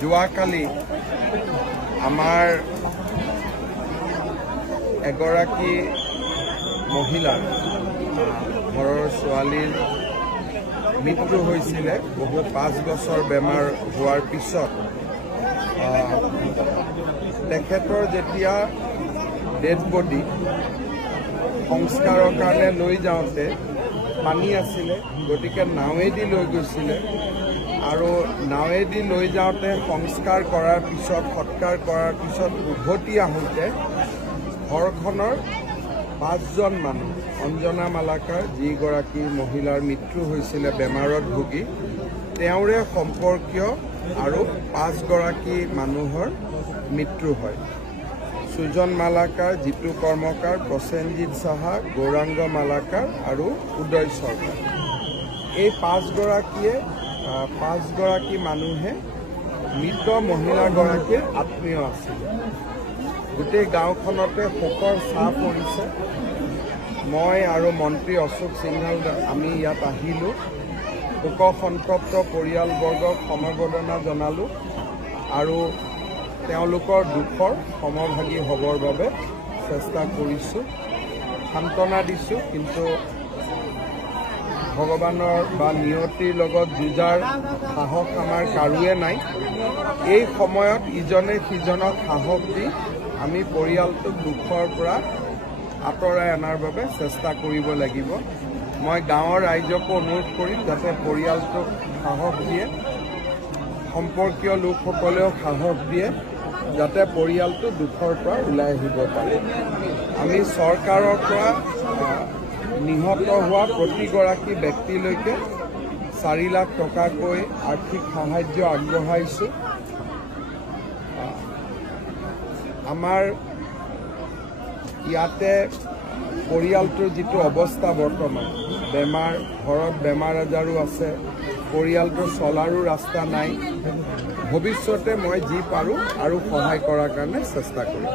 যোৱাকালি আমাৰ এগৰাকী মহিলাৰ ঘৰৰ ছোৱালীৰ মৃত্যু হৈছিলে বহু 5 বছৰ বেমাৰ হোৱাৰ পিছত তেখেতৰ যেতিয়া ডেড বডি সংস্কাৰৰ কাৰণে লৈ যাওঁতে পানী আছিলে গতিকে নাৱেদি লৈ গৈছিলে আৰু নাৱেদি লৈ যাওঁতে সংস্কাৰ কৰাৰ পিছত সৎকাৰ কৰাৰ পিছত উভতি আহোঁতে ঘৰখনৰ 5জন মানুহ অঞ্জনা মালাকাৰ যিগৰাকী মহিলাৰ মৃত্যু হৈছিলে বেমাৰত ভুগি তেওঁৰে সম্পৰ্কীয় আৰু 5গৰাকী মানুহৰ মৃত্যু হয়। সুজন মালাকাৰ, জিতু কৰ্মকাৰ, প্ৰসেনজিৎ সাহা, গৌৰাংগ মালাকাৰ আৰু উদয় চৰকাৰ। এই 5গৰাকী মানুহে মৃত মহিলাগৰাকীৰ আত্মীয় আছিলে। গোটেই গাঁওখনতে শোকৰ ছাঁ পৰিছে। মই আৰু মন্ত্ৰী অশোক সিংহাল আমি ইয়াত আহিলোঁ, শোকসন্তপ্ত পৰিয়ালবৰ্গক সমবেদনা জনালোঁ আৰু তেওঁলোকৰ দুখৰ সমভাগী হ'বৰ বাবে চেষ্টা কৰিছোঁ, সান্তনা দিছোঁ। কিন্তু ভগৱানৰ বা নিয়তিৰ লগত যুঁজাৰ সাহস আমাৰ কাৰোৱে নাই। এই সময়ত ইজনে সিজনক সাহস দি আমি পৰিয়ালটোক দুখৰ পৰা আঁতৰাই অনাৰ বাবে চেষ্টা কৰিব লাগিব। মই গাঁৱৰ ৰাইজকো অনুৰোধ কৰিম যাতে পৰিয়ালটোক সাহস দিয়ে, সম্পৰ্কীয় লোকসকলেও সাহস দিয়ে যাতে পৰিয়ালটো দুখৰ পৰা ওলাই আহিব পাৰে। আমি চৰকাৰৰ পৰা নিহত হোৱা প্ৰতিগৰাকী ব্যক্তিলৈকে 4 লাখ টকাকৈ আৰ্থিক সাহায্য আগবঢ়াইছোঁ। আমাৰ ইয়াতে পৰিয়ালটোৰ যিটো অৱস্থা বৰ্তমান, ঘৰত বেমাৰ আজাৰো আছে, পৰিয়ালটোৰ চলাৰো ৰাস্তা নাই। ভৱিষ্যতে মই যি পাৰোঁ আৰু সহায় কৰাৰ কাৰণে চেষ্টা কৰিম।